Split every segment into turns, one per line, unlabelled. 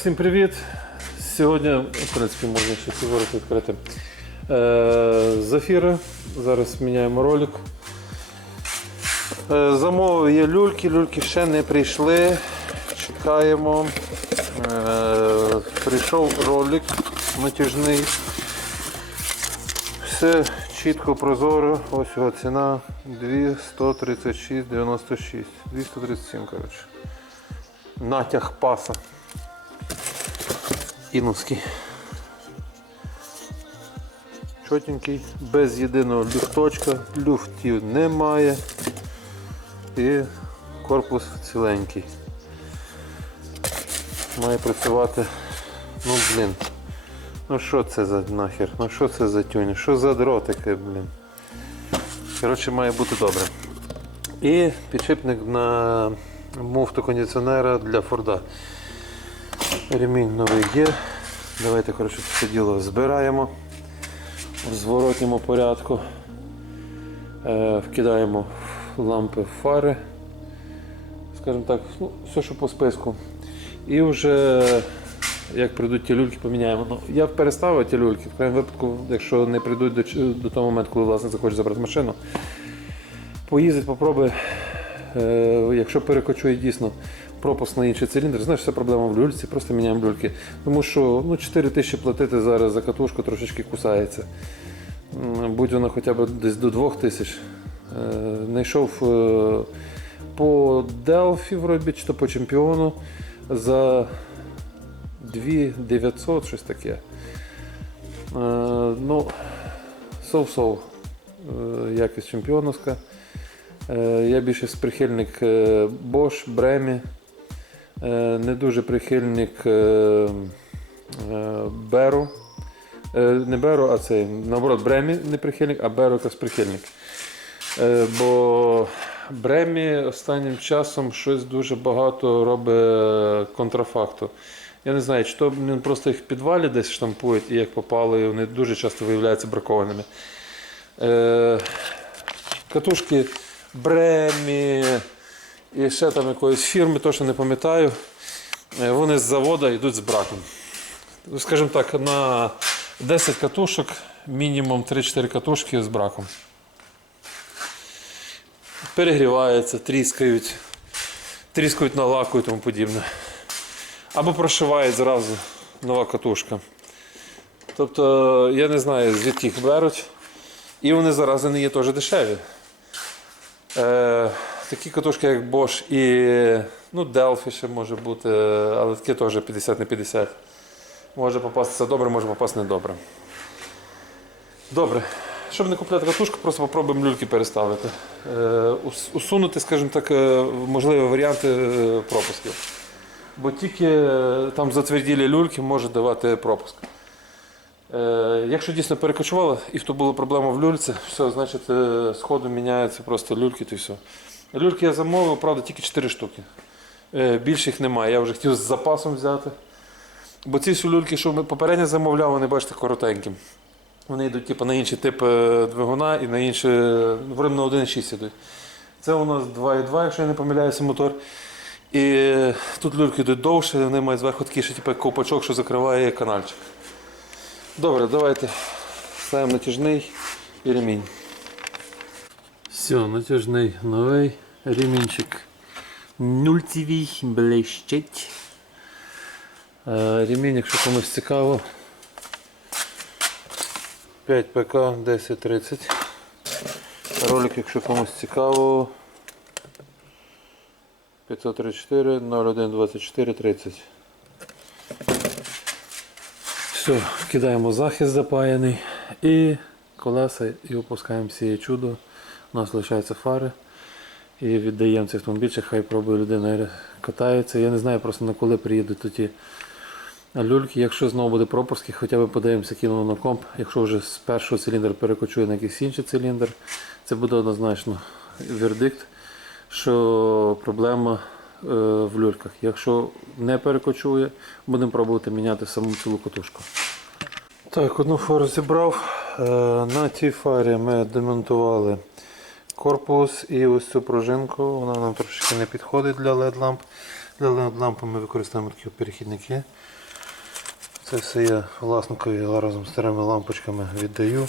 всім привіт. Сьогодні, в принципі, можна ще ці ворота відкрити. Е, Зафіра. Зараз міняємо ролик. Е, замовив є люльки, люльки ще не прийшли. Чекаємо. Е, прийшов ролик натяжний. Все чітко, прозоро. Ось його ціна 236,96. 237, коротше. Натяг паса. Іновський. Чотенький, без єдиного люфточка, люфтів немає. І корпус ціленький. Має працювати. Ну блін. Ну що це за нахер? Ну що це за тюнінг? Що за дротики, блін? Коротше, має бути добре. І підшипник на муфту кондиціонера для Форда. Ремінь новий є. Давайте коротше, це діло збираємо в зворотньому порядку. Е, вкидаємо лампи фари. Скажімо так, ну, все, що по списку. І вже як прийдуть ті люльки, поміняємо. Ну, я переставив ті люльки, в крайньому випадку, якщо не прийдуть до, до того моменту, коли власник захоче забрати машину. Поїздить, попробуй. Е, якщо перекочує дійсно пропуск на інший циліндр, знаєш, це проблема в люльці, просто міняємо люльки. Тому що ну, 4 тисячі платити зараз за катушку трошечки кусається. Будь вона хоча б десь до 2 тисяч. Е, Знайшов е, по Делфі, вроді, чи то по чемпіону за 2900, щось таке. Е, ну, сов-сов. Якість чемпіоновська. Я більше прихильник Bosch, Bremі. Е, Не дуже прихильник е, е, Беру. Не Беру, а цей, наоборот, Бремі не прихильник, а Беру якраз прихильник. Бо Бремі останнім часом щось дуже багато робить контрафакту. Я не знаю, чи то він просто їх в підвалі десь штампують і як попало, і вони дуже часто виявляються бракованими. Катушки Бремі і ще там якоїсь фірми, точно не пам'ятаю. Е, Вони з заводу йдуть з браком. Ну, Скажімо так, на 10 катушок мінімум 3-4 катушки з браком. Перегріваються, тріскають, тріскають на лаку і тому подібне. Або прошивають зразу нова катушка. Тобто я не знаю, звідки їх беруть. І вони зараз не є теж дешеві. Е, такі катушки, як Bosch і ну, Delphi ще може бути, але такі теж 50 на 50. Може попастися добре, може попасти недобре. Добре. Щоб не купляти катушку, просто попробуємо люльки переставити. Е, усунути, скажімо так, е, можливі варіанти е, пропусків. Бо тільки там затверділі люльки може давати пропуск. Якщо дійсно перекочувало і хто була проблема в люльці, все, значить е, з ходу міняються просто люльки то все. Люльки я замовив, правда, тільки 4 штуки. Е, більше їх немає. Я вже хотів з запасом взяти. Бо ці всі люльки, що ми попередньо замовляв, вони бачите коротенькі. Вони йдуть типу, на інший тип е, двигуна і на інші, ну, на 1,6 йдуть. Це у нас 2,2, якщо я не помиляюся, мотор. І е, тут люльки йдуть довше, вони мають зверху такий ще типу, ковпачок, що закриває канальчик. Добре, давайте ставимо натяжний і ремінь. Все, натяжний новий ремінчик. Нульцевий блищить. Ремінь, якщо комусь цікаво. 5 ПК 1030. Ролик, якщо комусь цікаво. 534 01 24 30. Все, кидаємо захист запаяний і колеса і опускаємо всі чудо. У нас лишаються фари. І віддаємо цей автомобільчик, хай пробує людина катається. Я не знаю просто на коли приїдуть ті люльки. Якщо знову буде пропуски, хоча б подивимося кіно на комп. Якщо вже з першого циліндра перекочує на якийсь інший циліндр, це буде однозначно вердикт, що проблема е, в люльках. Якщо не перекочує, будемо пробувати міняти саму цілу катушку. Так, одну фару зібрав. Е, На цій фарі ми демонтували корпус і ось цю пружинку. Вона нам трошки не підходить для LED ламп. Для LED-лампи ми використовуємо такі перехідники. Це все я власникові разом з старими лампочками віддаю.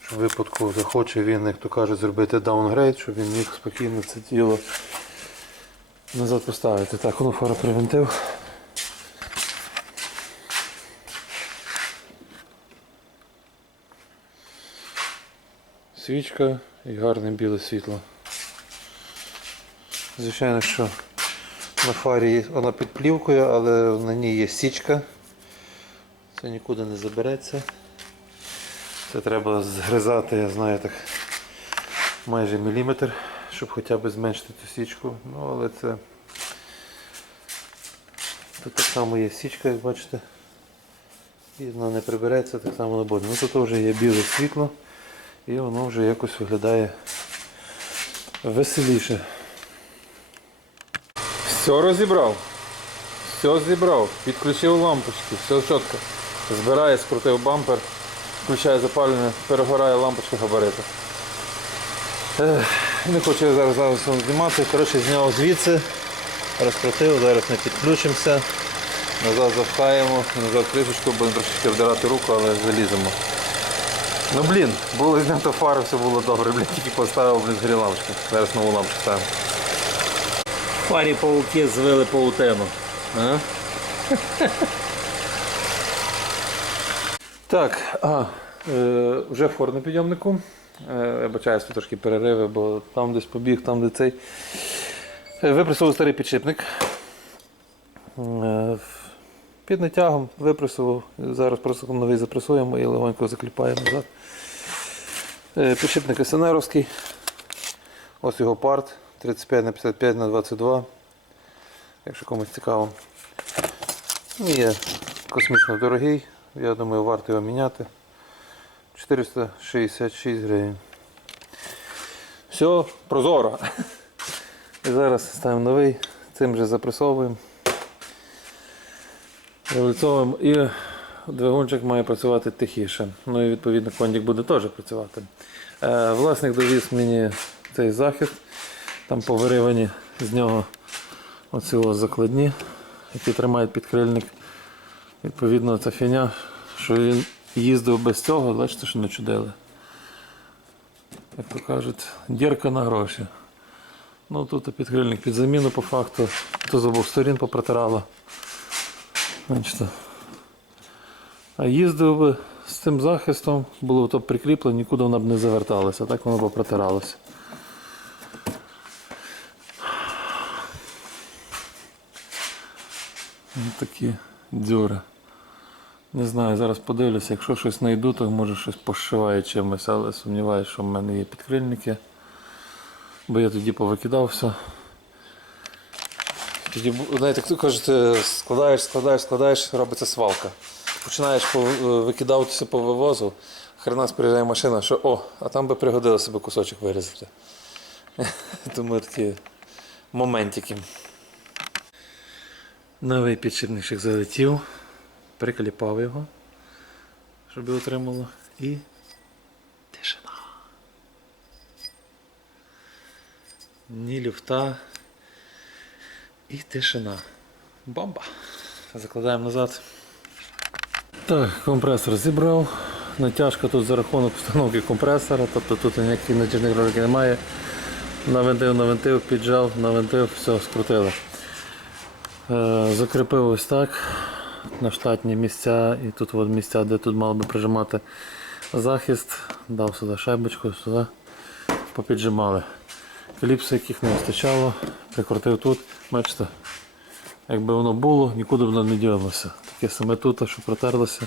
Щоб в випадку захоче він, як то кажуть, зробити даунгрейд, щоб він міг спокійно це тіло назад поставити. Так, воно фара превентив. Свічка і гарне біле світло. Звичайно, що на фарі вона під плівкою, але на ній є січка. Це нікуди не забереться. Це треба згризати, я знаю так, майже міліметр, щоб хоча б зменшити цю січку. Ну, але це тут так само є січка, як бачите. І вона не прибереться, так само на боді. Ну тут вже є біле світло і воно вже якось виглядає веселіше. Все розібрав. Все зібрав, підключив лампочки, все чітко. Збирає, скрутив бампер, включає запалення, перегорає лампочка габарита. Не хочу зараз зараз знімати. Коротше, зняв звідси, розкрутив, зараз ми підключимося, назад запхаємо, назад кришечку, будемо трошечки вдирати руку, але заліземо. Ну блін, було знято фари, все було добре, блін, тільки поставив, блін, згорі лампочка. Зараз нову лампочку ставимо.
Парі пауки звили паутину.
А? Так, а, е, вже фор на підйомнику. Е, я бачаю, трошки перериви, бо там десь побіг, там де цей. Е, випресував старий підшипник. Е, під натягом випресував. Зараз просто новий запресуємо і легонько закліпаємо назад. Е, підшипник СНРовський. Ось його парт 35 на 55 на 22 якщо комусь цікаво. Ну, Є космічно дорогий, я думаю, варто його міняти. 466 гривень. Все, прозоро. І зараз ставимо новий, цим же запресовуємо. Револьцовуємо і двигунчик має працювати тихіше. Ну і відповідно кондик буде теж працювати. Е, власник довіз мені цей захист, там повиривані з нього оці закладні, які тримають підкрильник. Відповідно, ця фіня, що він їздив без цього, бачите, що не чудили. Як то кажуть, дірка на гроші. Ну тут підкрильник під заміну по факту, то з обох сторін попротирало. Бачите. А їздив би з цим захистом, було б то прикріплено, нікуди вона б не заверталася, так воно б протиралося. Ось такі дзюри. Не знаю, зараз подивлюся, якщо щось знайду, то може щось пошиваю чимось, але сумніваюся, що в мене є підкрильники. Бо я тоді повикидав все. Тоді, знаєте, хто кажете, складаєш, складаєш, складаєш, робиться свалка. Починаєш пов- викидатися по вивозу, хрена приїжджає машина, що о, а там би пригодилося себе кусочок вирізати. Тому такі моментики. Новий підшипничок залетів, прикліпав його, щоб його отримало. І тишина. Ні люфта. І тишина. Бомба. Закладаємо назад. Так, компресор зібрав. Натяжка тут за рахунок установки компресора, тобто тут ніяких натяжних роликів немає. Навинтив, навинтив, піджав, навинтив, все, скрутили. Е, Закріпив ось так на штатні місця і тут от місця, де тут мав би прижимати захист, дав сюди шайбочку, сюди попіджимали. Кліпси, яких не вистачало, прикрутив тут, бачите, якби воно було, нікуди б не ділилося. Таке саме тут, що протерлося.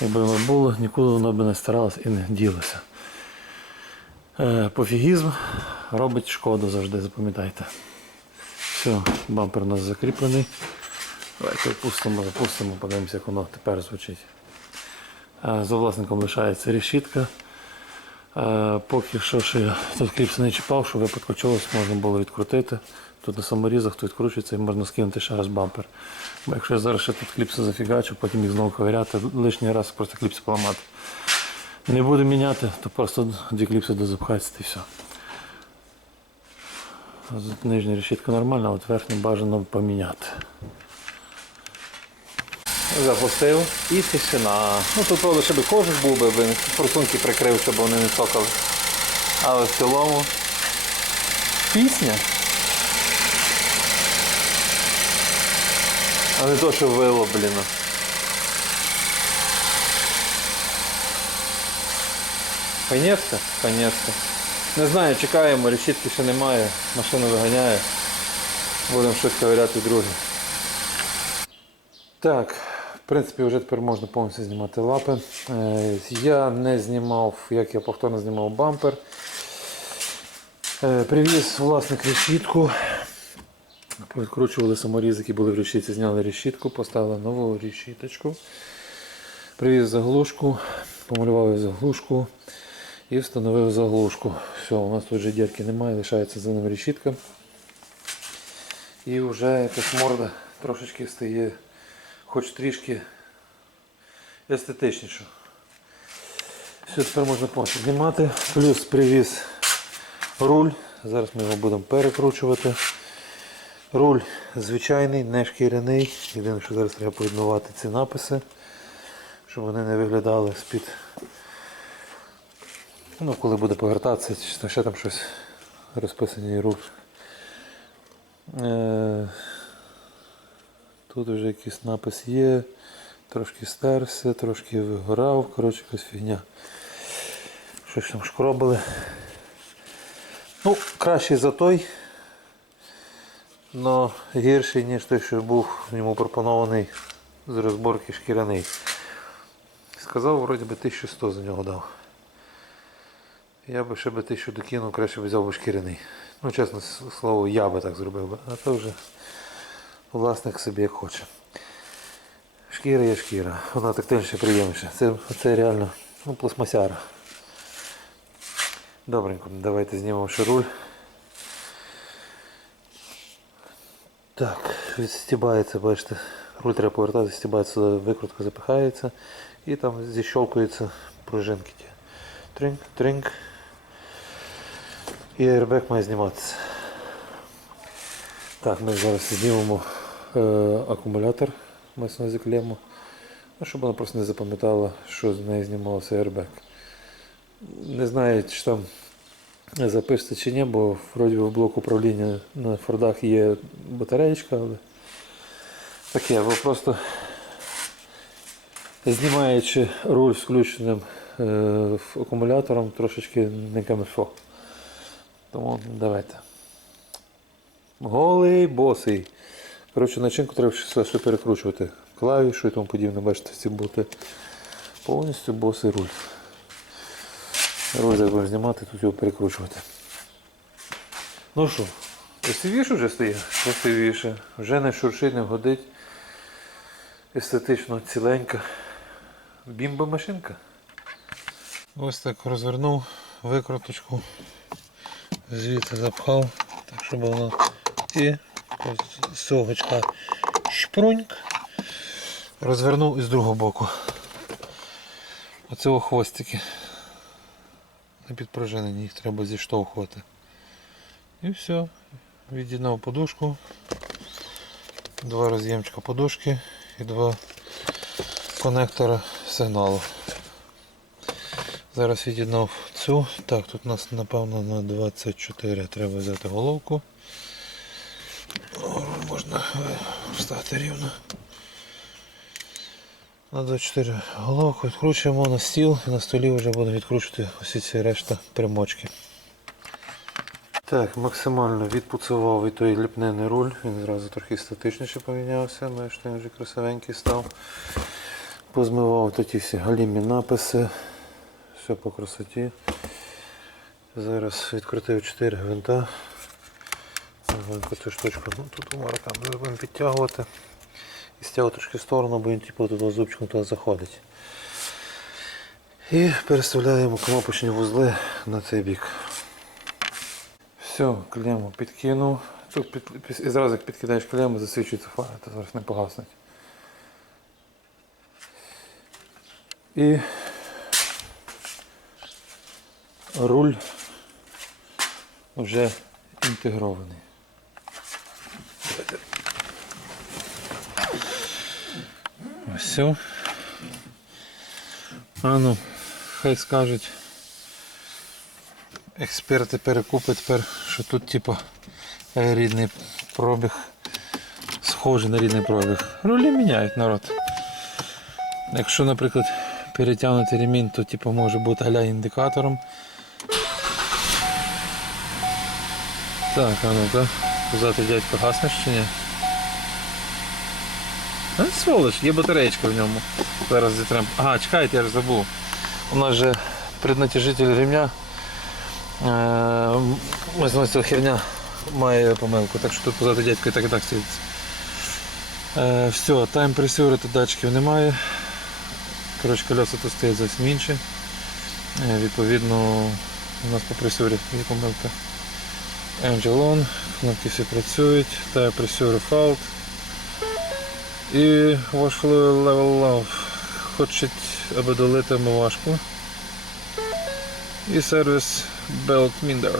Якби воно було, нікуди воно б не старалося і не ділося. Е, Пофігізм робить шкоду завжди, запам'ятайте. Все, бампер у нас закріплений. Давайте опустимо, запустимо, подивимося, як воно тепер звучить. Е, За власником лишається решітка. Е, Поки що ще я тут кліпс не чіпав, що в випадку чогось можна було відкрутити. Тут на саморізах тут відкручується і можна скинути ще раз бампер. Бо якщо я зараз ще тут кліпси зафігачу, потім їх знову ковиряти, лишній раз просто кліпси поламати. Не буду міняти, то просто дві кліпси дозапхаються і все. Нижня решітка нормальна, от верхню бажано поміняти.
Запустив і тишина. Ну тут правда, щоб кожух був би, би форсунки прикрив, щоб вони не цокали. Але в цілому пісня. А не то, що вило, блін. Конець-то? Конець-то. Не знаю, чекаємо, решітки ще немає, машину виганяє. Будемо щось ковиряти друге.
Так, в принципі, вже тепер можна повністю знімати лапи. Е, Я не знімав, як я повторно знімав бампер. Е, Привіз власник решітку. Відкручували саморіз, які були в решітці, зняли решітку, поставили нову решіточку. Привіз заглушку, помалював заглушку і встановив заглушку. Все, у нас тут вже дірки немає, лишається за ним решітка. І вже якась морда трошечки стає хоч трішки естетичніше. Все, тепер можна знімати. Плюс привіз руль. Зараз ми його будемо перекручувати. Руль звичайний, не шкіряний. Єдине, що зараз треба поєднувати ці написи, щоб вони не виглядали з-під. Ну, коли буде повертатися, чи ще там щось розписаний руль. Е, Тут вже якийсь напис є, трошки стерся, трошки вигорав, коротше якась фігня. Щось там шкробили. Ну, кращий за той, але гірший, ніж той, що був йому пропонований з розборки шкіряний. Сказав, вроді би 1100 за нього дав. Я би ще би 1000 докинув, краще б взяв би шкіряний. Ну, чесне слово, я би так зробив би. А то вже власник собі як хоче. Шкіра є шкіра, вона тактильніше приємніше. Це, це реально ну, пластмасяра. Добренько, давайте знімемо ще руль. Так, відстібається, бачите, руль треба повертати, стібається, сюди викрутка запихається і там зіщолкуються пружинки. ті. Тринк, тринк. І airbag має зніматися. Так, ми зараз знімемо акумулятор, мається на увазі клемму. Ну, щоб вона просто не запам'ятала, що з неї знімався airbag. Не знаю, чи там запишеться чи ні, бо вроді в блок управління на фордах є батареєчка, але таке, бо просто знімаючи руль з включеним е, акумулятором, трошечки не камешо. Тому давайте. Голий босий. Коротше, начинку треба ще все перекручувати. Клавішу і тому подібне. Бачите, ці бути повністю босий руль. Руль будемо знімати, тут його перекручувати. Ну що, красивіше вже стає? Красивіше. Вже не шуршить, не годить. Естетично ціленька. Бімба машинка. Ось так розвернув викруточку. Звідти запхав, так щоб воно і з шпруньк. Розвернув і з другого боку. Оцього хвостики. Не підпружинені, їх треба зіштовхувати. І все. Від'єднав подушку. Два роз'ємчика подушки і два конектора сигналу. Зараз від'єднав цю. Так, тут у нас напевно на 24 треба взяти головку. Встати рівно. На 24 головку відкручуємо на стіл і на столі вже будемо відкручувати усі ці решта примочки. Так, максимально відпуцував і той ліпнений руль, він зразу трохи статичніше помінявся, бачите, він вже красивенький став. Позмивав тут всі галімі написи, все по красоті. Зараз відкрутив 4 гвинта. Легенько цю штучку, ну тут у марка будемо підтягувати. І стягувати трошки в сторону, бо він типу туди зубчиком туди заходить. І переставляємо кнопочні вузли на цей бік. Все, клемму підкинув. Тут під, і зразу як підкидаєш клемму, засвічується фара, то зараз не погаснуть. І руль вже
інтегрований. Все. А ну, хай скажуть. Експерти перекупи тепер, що тут типу рідний пробіг. Схожий на рідний пробіг. Рулі міняють народ. Якщо, наприклад, перетягнути ремінь, то типу, може бути аля індикатором. Так, а ну-ка, позати дядько гаснеш чи ні? А, сволоч, є батареєчка в ньому. Зараз зітрем. Ага, чекайте, я ж забув. У нас же преднатяжитель ремня. Е, Ось ось ця херня має помилку, так що тут позаду дядько і так і так. Е, все, тайм пресюри та датчиків немає. Коротше, колеса тут стоять зовсім інші. Е, відповідно, у нас по пресюрі є помилка. Angel on, кнопки всі працюють, тайм пресюри fault. І fluid level low. Хочуть обдолити омивашку. І сервіс Belt Minder.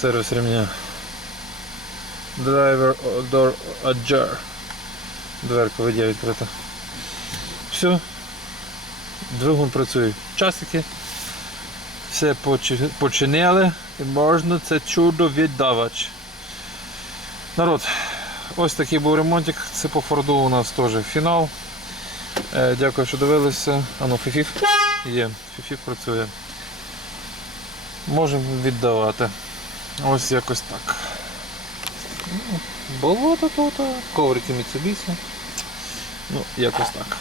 Сервіс ремня. Driver door ajar. Дверка видя відкрита. Все. Двигун працює. Часики. Все починили і можна це чудо віддавати. Народ, ось такий був ремонтик. Це по Форду у нас теж фінал. Е, Дякую, що дивилися. Ану, фіфів є, фіфів працює. Можемо віддавати. Ось якось так. Ну, Болото тут, коврики Mitsubishi. Ну, якось так.